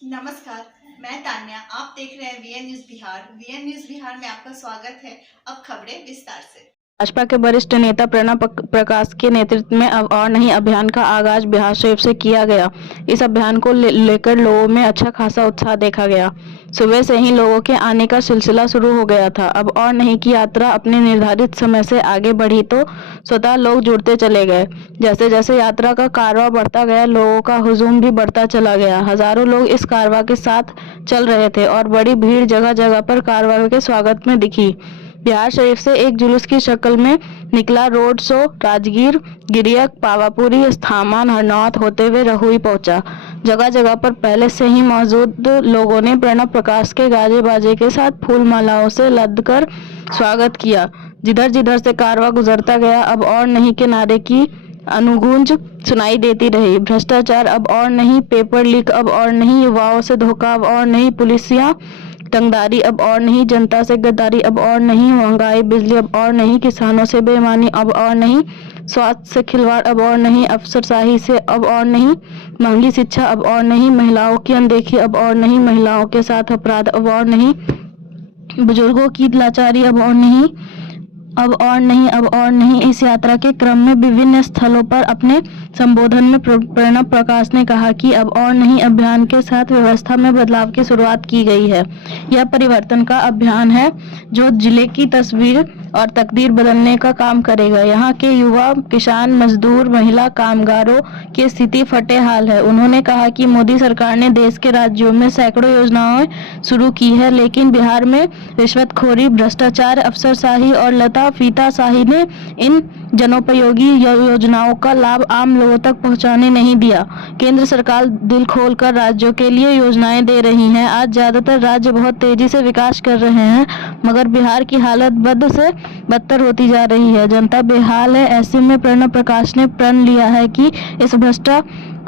नमस्कार, मैं तान्या। आप देख रहे हैं VN news Bihar. VN news Bihar में आपका स्वागत है। अब खबरें विस्तार से। भाजपा के वरिष्ठ नेता प्रणब प्रकाश के नेतृत्व में अब और नहीं अभियान का आगाज बिहार शरीफ से किया गया। इस अभियान को लेकर लोगों में अच्छा खासा उत्साह देखा गया। सुबह से ही लोगों के आने का सिलसिला शुरू हो गया था। अब और नहीं की यात्रा अपने निर्धारित समय से आगे बढ़ी तो स्वतः लोग जुड़ते चले गए। जैसे जैसे यात्रा का कारवां बढ़ता गया, लोगों का हुजूम भी बढ़ता चला गया। हजारों लोग इस कारवां के साथ चल रहे थे और बड़ी भीड़ जगह जगह पर कारवां के स्वागत में दिखी। बिहार शरीफ से एक जुलूस की शक्ल में निकला रोड शो राजगीर, गिरियक, पावापुरी, स्थामान, हरनौत होते हुए रहुई पहुंचा। जगह जगह पर पहले से ही मौजूद लोगों ने प्रणब प्रकाश के गाजे बाजे के साथ फूल मालाओं से लदकर स्वागत किया। जिधर जिधर से कारवां गुजरता गया, अब और नहीं के नारे की अनुगूंज सुनाई देती रही। भ्रष्टाचार अब और नहीं, पेपर लीक अब और नहीं, युवाओं से धोखा अब और नहीं, पुलिसिया तंगदारी अब और नहीं, जनता से गद्दारी अब और नहीं, महंगाई बिजली अब और नहीं, किसानों से बेईमानी अब और नहीं, स्वास्थ्य से खिलवाड़ अब और नहीं, अफसरशाही से अब और नहीं, महंगी शिक्षा अब और नहीं, महिलाओं की अनदेखी अब और नहीं, महिलाओं के साथ अपराध अब और नहीं, बुजुर्गों की लाचारी अब और नहीं, अब और नहीं, अब और नहीं। इस यात्रा के क्रम में विभिन्न स्थलों पर अपने संबोधन में प्रणब प्रकाश ने कहा कि अब और नहीं अभियान के साथ व्यवस्था में बदलाव की शुरुआत की गई है। यह परिवर्तन का अभियान है जो जिले की तस्वीर और तकदीर बदलने का काम करेगा। यहाँ के युवा, किसान, मजदूर, महिला, कामगारों की स्थिति फटे हाल है। उन्होंने कहा कि मोदी सरकार ने देश के राज्यों में सैकड़ों योजनाएं शुरू की है, लेकिन बिहार में रिश्वतखोरी, भ्रष्टाचार, अफसरशाही और लता फीताशाही ने इन जनोपयोगी योजनाओं का लाभ आम लोगों तक पहुंचाने नहीं दिया। केंद्र सरकार दिल खोलकर राज्यों के लिए योजनाएं दे रही है। आज ज्यादातर राज्य बहुत तेजी से विकास कर रहे हैं, मगर बिहार की हालत बद से बदतर होती जा रही है। जनता बेहाल है। ऐसे में प्रणब प्रकाश ने प्रण लिया है कि इस भ्रष्ट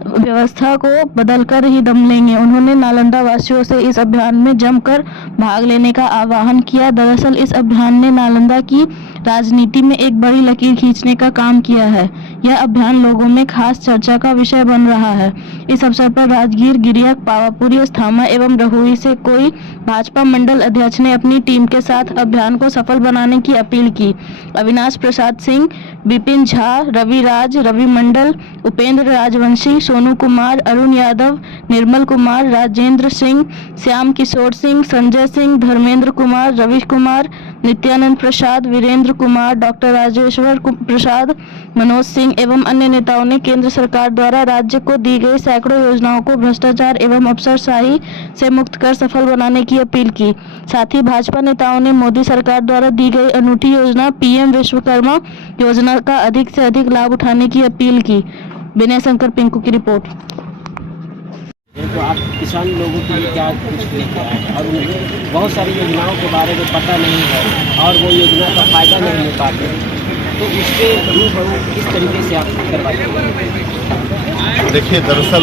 व्यवस्था को बदलकर ही दम लेंगे। उन्होंने नालंदा वासियों से इस अभियान में जमकर भाग लेने का आह्वान किया। दरअसल इस अभियान ने नालंदा की राजनीति में एक बड़ी लकीर खींचने का काम किया है। यह अभियान लोगों में खास चर्चा का विषय बन रहा है। इस अवसर पर राजगीर, गिरियक, पावापुरी, स्थामा एवं रहुई से कोई भाजपा मंडल अध्यक्ष ने अपनी टीम के साथ अभियान को सफल बनाने की अपील की। अविनाश प्रसाद सिंह, विपिन झा, रवि राज, रवि मंडल, उपेंद्र राजवंशी, सोनू कुमार, अरुण यादव, निर्मल कुमार, राजेंद्र सिंह, श्याम किशोर सिंह, संजय सिंह, धर्मेंद्र कुमार, रवि कुमार, नित्यानंद प्रसाद, वीरेंद्र कुमार, डॉक्टर राजेश्वर प्रसाद, मनोज सिंह एवं अन्य नेताओं ने केंद्र सरकार द्वारा राज्य को दी गई सैकड़ों योजनाओं को भ्रष्टाचार एवं अफसरशाही से मुक्त कर सफल बनाने की अपील की। साथ ही भाजपा नेताओं ने मोदी सरकार द्वारा दी गई अनूठी योजना पीएम विश्वकर्मा योजना का अधिक से अधिक लाभ उठाने की अपील की। विनय शंकर पिंकू की रिपोर्ट। तो आप किसान लोगों के लिए क्या कुछ लेके आए हैं और उन्हें बहुत सारी योजनाओं के बारे में पता नहीं है और वो योजना का फायदा नहीं ले पाते, तो उसके रूबरू किस तरीके से आप करवाएंगे? देखिए, दरअसल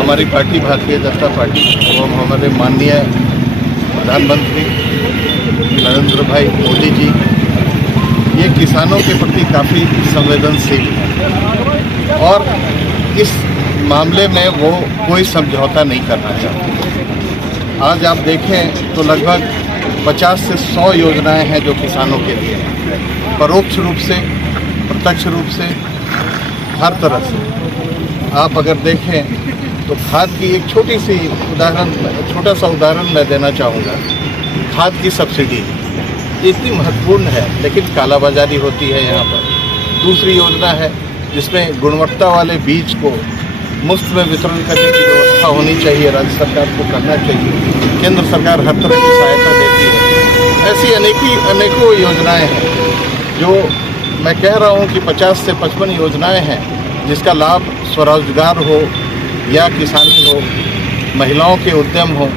हमारी पार्टी भारतीय जनता पार्टी एवं हमारे माननीय प्रधानमंत्री नरेंद्र भाई मोदी जी ये किसानों के प्रति काफ़ी संवेदनशील है और इस मामले में वो कोई समझौता नहीं करना चाहते। आज आप देखें तो लगभग 50 से 100 योजनाएं हैं जो किसानों के लिए, परोक्ष रूप से, प्रत्यक्ष रूप से, हर तरह से। आप अगर देखें तो खाद की एक छोटा सा उदाहरण मैं देना चाहूँगा। खाद की सब्सिडी इतनी महत्वपूर्ण है, लेकिन कालाबाजारी होती है यहाँ पर। दूसरी योजना है जिसमें गुणवत्ता वाले बीज को मुफ्त में वितरण करने की व्यवस्था होनी चाहिए, राज्य सरकार को करना चाहिए। केंद्र सरकार हर तरह की सहायता देती है। ऐसी अनेकों योजनाएं हैं जो मैं कह रहा हूं कि 50 से 55 योजनाएं हैं जिसका लाभ स्वरोजगार हो या किसानी हो, महिलाओं के उद्यम हो,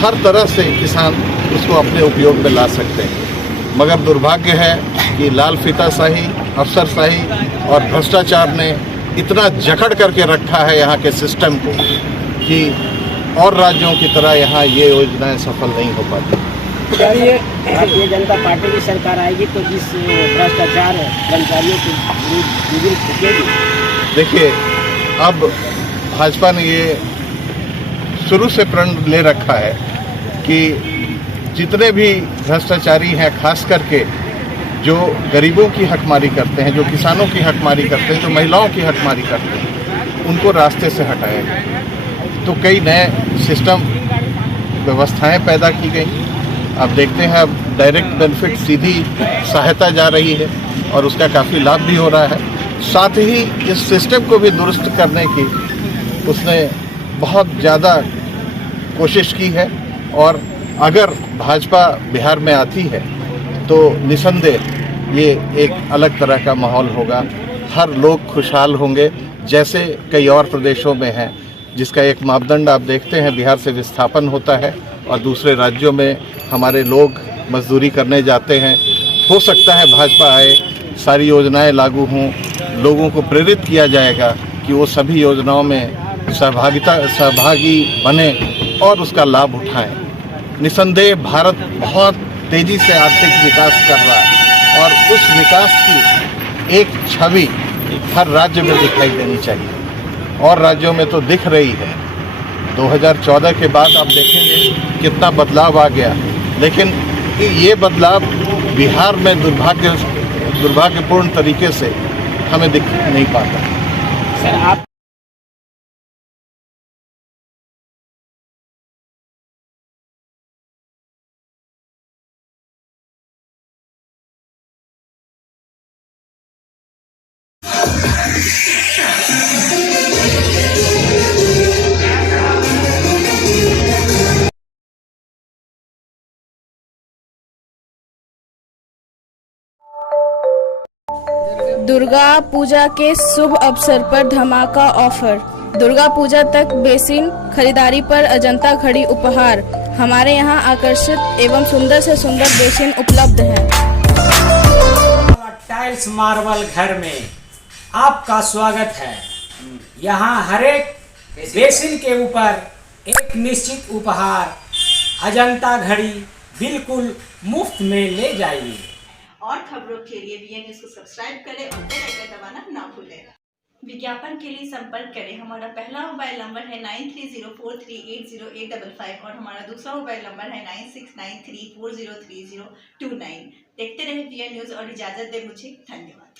हर तरह से किसान उसको अपने उपयोग में ला सकते हैं। मगर दुर्भाग्य है कि लाल फीताशाही, अफसरशाही और भ्रष्टाचार ने इतना जकड़ करके रखा है यहाँ के सिस्टम को कि और राज्यों की तरह यहाँ ये योजनाएं सफल नहीं हो पाती। क्या ये भारतीय जनता पार्टी की सरकार आएगी तो इस भ्रष्टाचार कर्मचारियों के विरुद्ध? देखिए, अब भाजपा ने ये शुरू से प्रण ले रखा है कि जितने भी भ्रष्टाचारी हैं, खास करके जो गरीबों की हकमारी करते हैं, जो किसानों की हकमारी करते हैं, जो महिलाओं की हकमारी करते हैं, उनको रास्ते से हटाया जाए। तो कई नए सिस्टम व्यवस्थाएं पैदा की गई। आप देखते हैं अब डायरेक्ट बेनिफिट, सीधी सहायता जा रही है और उसका काफ़ी लाभ भी हो रहा है। साथ ही इस सिस्टम को भी दुरुस्त करने की उसने बहुत ज़्यादा कोशिश की है और अगर भाजपा बिहार में आती है तो निसंदेह ये एक अलग तरह का माहौल होगा। हर लोग खुशहाल होंगे, जैसे कई और प्रदेशों में है, जिसका एक मापदंड आप देखते हैं, बिहार से विस्थापन होता है और दूसरे राज्यों में हमारे लोग मजदूरी करने जाते हैं। हो सकता है भाजपा आए, सारी योजनाएं लागू हों, लोगों को प्रेरित किया जाएगा कि वो सभी योजनाओं में सहभागी बने और उसका लाभ उठाएं। निसंदेह भारत बहुत तेज़ी से आर्थिक विकास कर रहा है और उस विकास की एक छवि हर राज्य में दिखाई देनी चाहिए और राज्यों में तो दिख रही है। 2014 के बाद आप देखेंगे कितना बदलाव आ गया, लेकिन ये बदलाव बिहार में दुर्भाग्यपूर्ण तरीके से हमें दिख नहीं पाता। सर आप दुर्गा पूजा के शुभ अवसर पर धमाका ऑफर। दुर्गा पूजा तक बेसिन खरीदारी पर अजंता घड़ी उपहार। हमारे यहाँ आकर्षित एवं सुंदर से सुंदर बेसिन उपलब्ध हैं। टाइल्स मार्बल घर में आपका स्वागत है। यहाँ हर एक बेसिन के ऊपर एक निश्चित उपहार अजंता घड़ी बिल्कुल मुफ्त में ले जाइए। और खबरों के लिए वीएन न्यूज़ को सब्सक्राइब करें और बेल आइकन दबाना ना भूलें। विज्ञापन के लिए संपर्क करें। हमारा पहला मोबाइल नंबर है 9304380855 और हमारा दूसरा मोबाइल नंबर है 9693403029। देखते रहे वीएन न्यूज़ और इजाज़त दें मुझे। धन्यवाद।